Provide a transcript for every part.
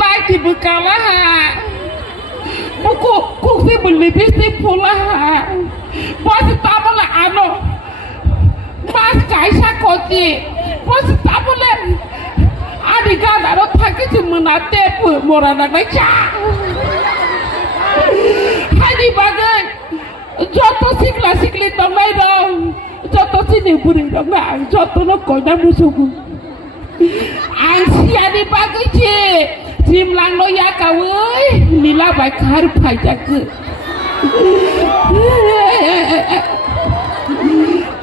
นายที่บุกาละบุกุกที่บุลลิพิสิพูละพอสิตาบละอันโนมาสกายชาโกจิพอสิตาบละอันนี้การเราทักกิจมันอาเตปุโมรานักไม่จ้าฮันนี่บางจอดตัวสิกลาสิกลิตต้องไม่รอจอดตัวสิหนึ่งบุรีต้องไม่จอดตัวนักก่อนน้ำมุสุกุอันเสียนี่บางจีทีมลังโลยากาเว้ยนี่ลาไปคาร์พายจัก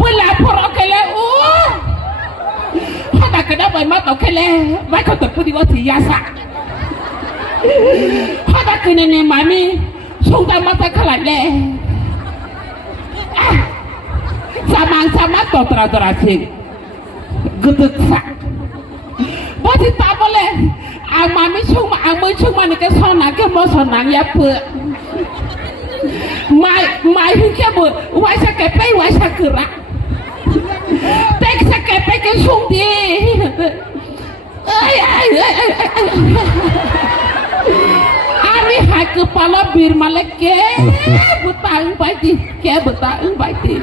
เวลาพอเราแค่แล้วโอ้ถ้าแต่ก็ได้ไปมาต่อแค่แล้วไม่เขาตัดพูดดีว่าที่ยาสักถ้าแต่ก็เนี่ยมามีช่วงแต่มาแต่ขลายแล้วsamaต่อตราสิกึศสักบอที่ตาบเลยอามาไม่ช่วงมาอามือช่วงมาในกระสอนหนังแกมอสอนหนังยาเปื่อไม่ถึงแค่บุญไว้สักแกไปไว้สักกระแต่สักแกไปกันช่วงดีอันนี้หายคือปลาบีร์มาเลยแกบุตรอึ้งไปทีแกบุตรอึ้งไปที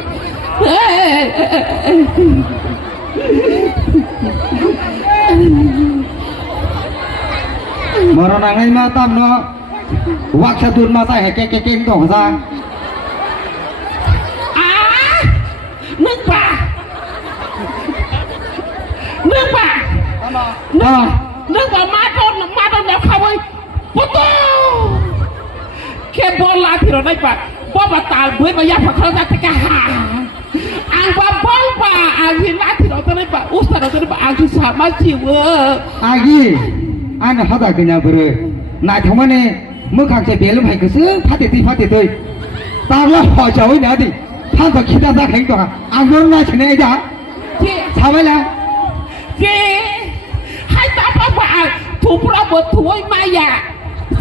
Marana ngai ma tam no wak sadun ma sai ke keng tong sa นึกป่ะมาโดนแล้วเขาไว้ปุ๊บแค่บอลลาที่เราได้ป่ะบอลมาตาเบื่อมายาผักเขาจะตะหาอังบอลป่ะอังที่ลาที่เราได้ป่ะอุตส่าห์เราได้ป่ะอังที่สามารถจีวอากีอันหาได้กันยังเบอร์นายทำไมเนี่ยเมื่อข้างจะเปลี่ยนลมหายใจซื้อพัดตีตามแล้วพอจะไว้เนี่ยดิท่านก็คิดได้แข็งตัวอังนู้นน่าชนะจ้ะทำไมล่ะให้ตาป่ะถูกระเบิดถูกไม่ยา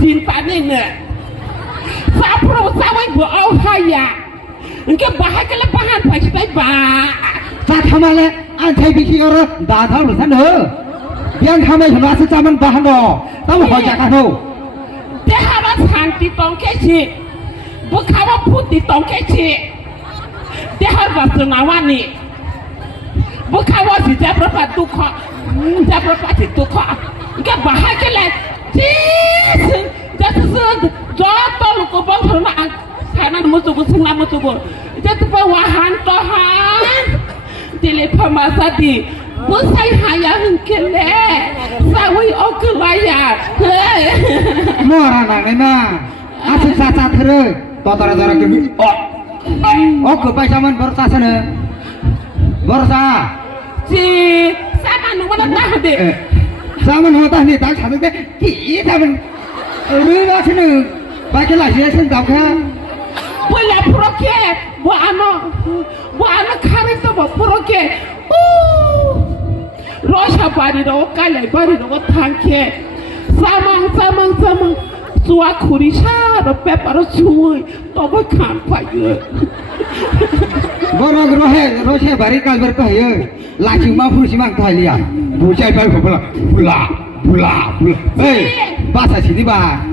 สินตาเนี่ยสาพระสาไว้บัวเอาให้ยา应该把还给了把还拍起来吧。咋他妈嘞？俺才比起个人大头了三头，别看没什么是咱们把还咯，咱们好家看头。这哈嘛产地当开去，不看我铺地当开去，这哈把是哪玩呢？不看我是在不把都靠，在不把地都靠，应该把还给来，这是抓到了个帮头那。Karena musuh senang musuh, jadi pewahan tohan, telepon masa di, busai hayang kele, sawi okelaya. Mora nang ena, asyik saat terus, totora kemi, okel zaman borsa sana, borsa. Si, sama nunggu dah deh. Sama nunggu dah nih, tak satu deh, kita men, rumah sini, pakai lah sih sen tak kan. Boleh proke, buana kari tu proke. Rosha bari ro kale bari ro tangke. Sama. Suah kurisha ro peparo cuy. Tobo kan paye. Borok rohe bari kal berpaye. Lagi mampu simang kaliya. Bujai bari bula. Hey, bahasa sini bah.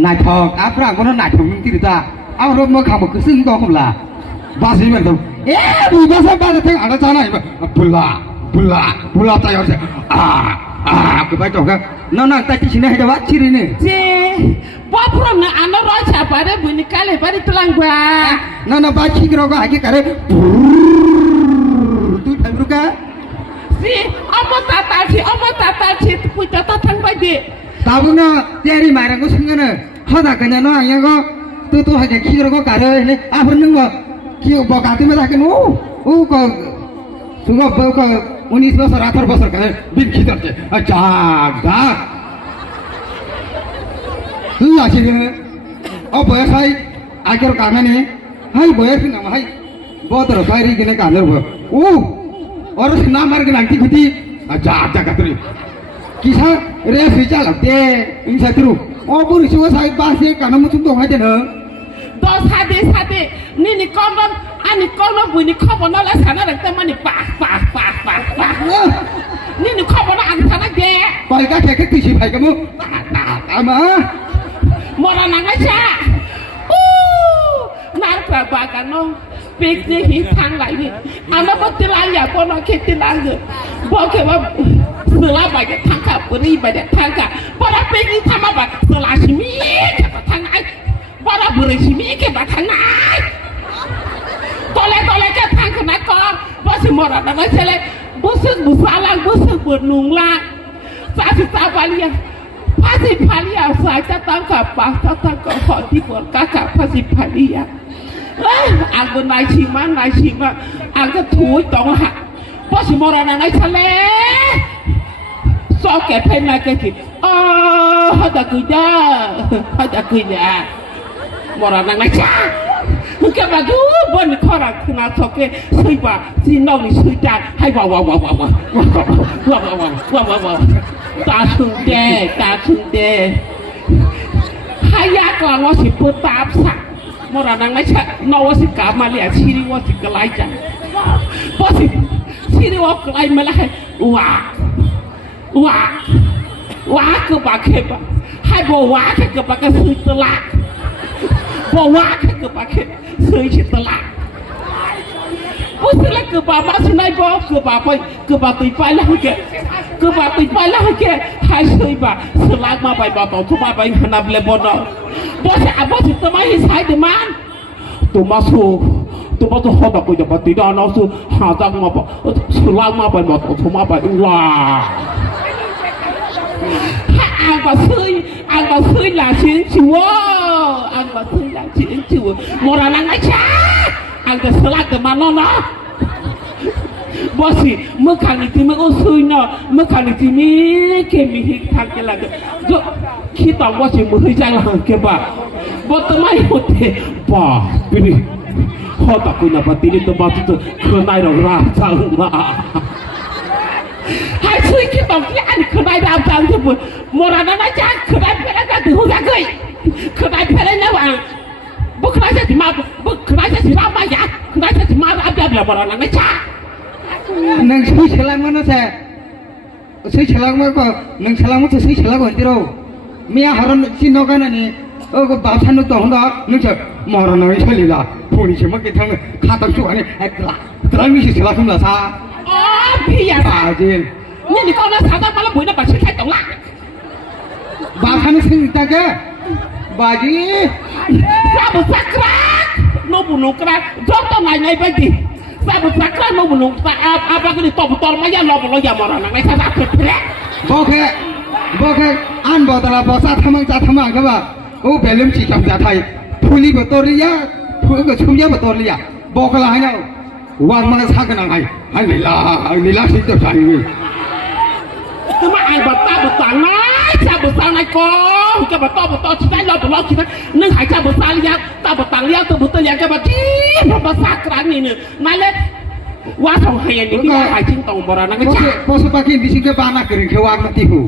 Nai thong, apa mana nai thong mungkin kita. เอารถมาขับก็ซึ่งต้องละบาสีเหมือนกันดูบาสีบาสีทั้งอะไรจ้าไหนบุลาใจเอาเสียก็ไปจบกันนั่งแต่ที่ไหนจะวัดชีรินี่เจ้พ่อพร้อมนะอันนั้นรอชาบาร์บุญนี่กันเลยบาร์ตุลังบ้านั่นบ้าชีกเราก็หายกันเลยดูทำรู้กันสิเอามาตาชีพูดจะตัดทั้งไปดิตาบุญนะเจ้าที่หมายถึงก็ซึ่งกันเลยเขาแต่กันเนี่ยน้อยยังก็tu hai ki ro ko ka re ni a phun nung ba ki ba ka ti ma da ke no ko sungo ba ko 19 বছর 18 বছর ka bin ki da ke a ja da la chi ne o ba sai a ke ro ka ne hai ba ya na hai bo to ro sai ri ke ne ka ne bo और ना मार के नांटी खुदी a ja ka tri ki sa re fi cha la te in sa tru o bu ri so sai ba se ka na mu chung dong hai de neตัวซาเดนี่ก้อนอันนี้ก้อนบุญนี่ข้อบนนั่นแหละสารนั่นแต่มันนี่ปาก นี่หนูเข้ามาแล้วอันทางแก ไปก็แค่ติชิไปกับมึงตามมา หมดนังไอ้ชาน้ำกระบากันน้องปีกนี่หิทางไหลนี่อันนั้นก็ติลายอย่าพอน้องคิดติลายเลยบอกแค่ว่าสลาไปกับทางกับปรีไปเด็ดทางกับพอเราปีกนี่ทำมาแบบสลาชิมีแค่ทางไหนพอเราบริชิมีแค่ทางไหนตอนแรกแค่ทางขนาดก่อนพอสมรนังไอ้เชลบุษบุษาลังบุษบุษนุงลังสาธิตาบาลีภาษิพาลีสายจะตั้งกับปากจะตั้งกับขอที่บนกากภาษิพาลีอันบนนายชิมาอันก็ถูตองหักเพราะสมรนังไอ้ทะเลสอแก่เพนนายแก่กิฮัดกุยามรนังไอ้ชาแกมาดูบนข้อรักขนาดสอแก่ซื้อว่าซีน้องนี่ซื้อจานให้ว้าวตาชุนเดให้ยากลางว่าสิเปิดตาสักมรณะไม่ใช่นว่าสิกามาเลียชีริว่าสิกลายจังพอสิชีริว่ากลายมาเลยว้าคือบาเข็บให้บอกว้าแค่กับบากซื้อตลาดบอกว้าแค่กับบาเข็บซื้อชิตลาดผู้สิเล็กกับบาบ้าสินายบอกกับบาไปกับบาตีไปแล้วแกกับบาตีไปแล้วแกให้ซื้อบาสลากมาไปบาต่อทุบมาไปขนาดเลบอนบอสอาบอสตัวมาให้ใช้ดีมันตัวมาสู้หอตะกุยจะปฏิดานเอาสู้หาจังมาบอกสลากมาไปบาต่อทุบมาไปว้าอังบาซื้อหลาชิ้นชิวอังบาซื้อหลาชิ้นชิวมรณะไม่ใช่อังก็สลากแต่มาโน่นะบอสิเมื่อครั้งนี้ที่มันก็ซื้อเนาะเมื่อครั้งนี้ที่มีแค่มีหิทางกันละก็คิดต่อว่าสิมือให้ใจละหันเก็บบ่บอตัวไม่หมดเถอะป่าไปดิพอตะกุยนะปฏิริตัวบ้าตัวคือนายเราราจังมาให้ซื้อคิดต่อที่อันคือนายราจังที่บุญมรณะนะจ๊ะคือนายเพลงกันถึงหัวใจคือนายเพลงแล้วอ่ะบุคคลจะสิมาบุคคลจะสิมาไม่ยากบุคคลจะสิมาอับยาเบียบมรณะนะจ๊ะนึงซื้อเฉลังมันนะแท้ซื้อเฉลังมันก็นึงเฉลังมันจะซื้อเฉลังคนที่เราเมียหารันสินนกันนี่ก็บ่าวฉันนึกต่อหัวนึกจะมรณะไม่ใช่ลีลาผู้นี้ใช่ไหมกี่ทั้งข้าตั้งชั่วนี่ไอ้ตลาดมีสิเฉลังขึ้นละซาอ๋อพี่ยาป่าจีนนี่ก็น่าสาตั้งมาแล้วบุญน่ะบ่ใช่แค่ตรงละบ่าวฉันซื้อตะแกบ่าจีซาบุสักรักโนบุนุกรักจอมต้องไหนไปดิSabu sakra no belum apa que top maya lo ya moran nang sa petre boke an bodala bosa thamang cha thamang ka ba o belum chi kam ja thai phuli botoriya phu ko chumya botoriya bokala ha nyau wang ma sa ka nang hai lila si to thai ni tuma ai bata nai cha bata nai ko ka bata chi dai lo chi nang hai cha bata liya ta bata liya to bata liya ka ba chi ba sakra ni ni nai le wa thong hai ni ni hai ching tong bora nang cha posu pagi bisi ke bana kering ke wang mati hu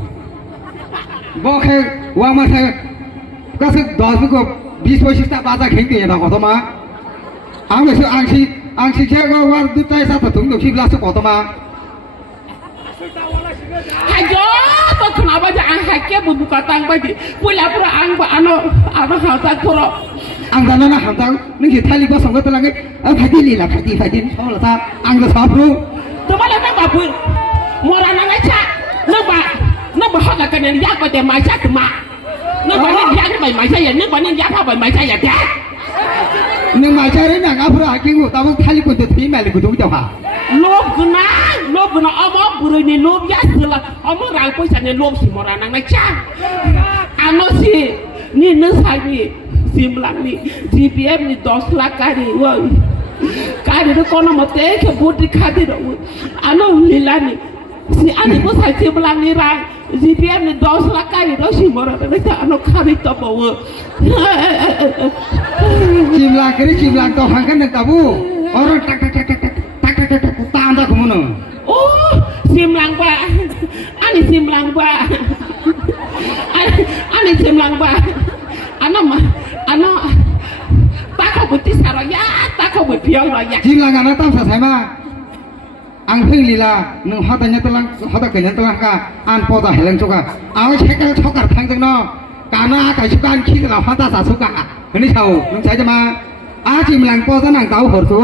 boke wang ma sa ka se 10 ko 20 25 ta baza kheng ke na ko to ma ang se ang si che ko wa du tai sa ta tung do chi la su ko to ma Hajo, tu kenapa jangan haknya buka tangga di pulau pura angba ano hantar pura. Angga nana hantar, ni kita lihat bahasa kita lagi, hati lila, hati, oh lah tak, angga sabru. Tu malah nampak pun, murah nang aja, nampak hak akan yang yak pada macam tu mak, nampak yang yak pada macam ya, nampak yang yak pada macam ya dia. Nang macam ni nang apa lagi tu, tapi kali pun tu tiada lagi tu jauh. Lob guna amam buruni lob ya selah amam orang pun sana lob si moran nang macam ano si ni nesai ni simlang ni GPM ni 10 lakh kali wah kali tu kau nama teh ke budi kali tu ano lila ni si ani pun saya simlang ni rang GPM ni 10 lakh kali tu si moran nang macam ano kali tu bawa simlang tu hangkan nak tahu orang tak anda kemana? Oh, simlang ba? Ani simlang ba? Ano? Tak kau putih saraya, tak kau berpiang raya. Simlang anak tahu saya mah. ang phing lila nung hatanya telang hata kenyan telang ka an poda heleng choka aw chekal chokar thang jang no kana ka chukan khi la hata sa suka ni chau nung sai ma a chim lang po sa nang tau hor su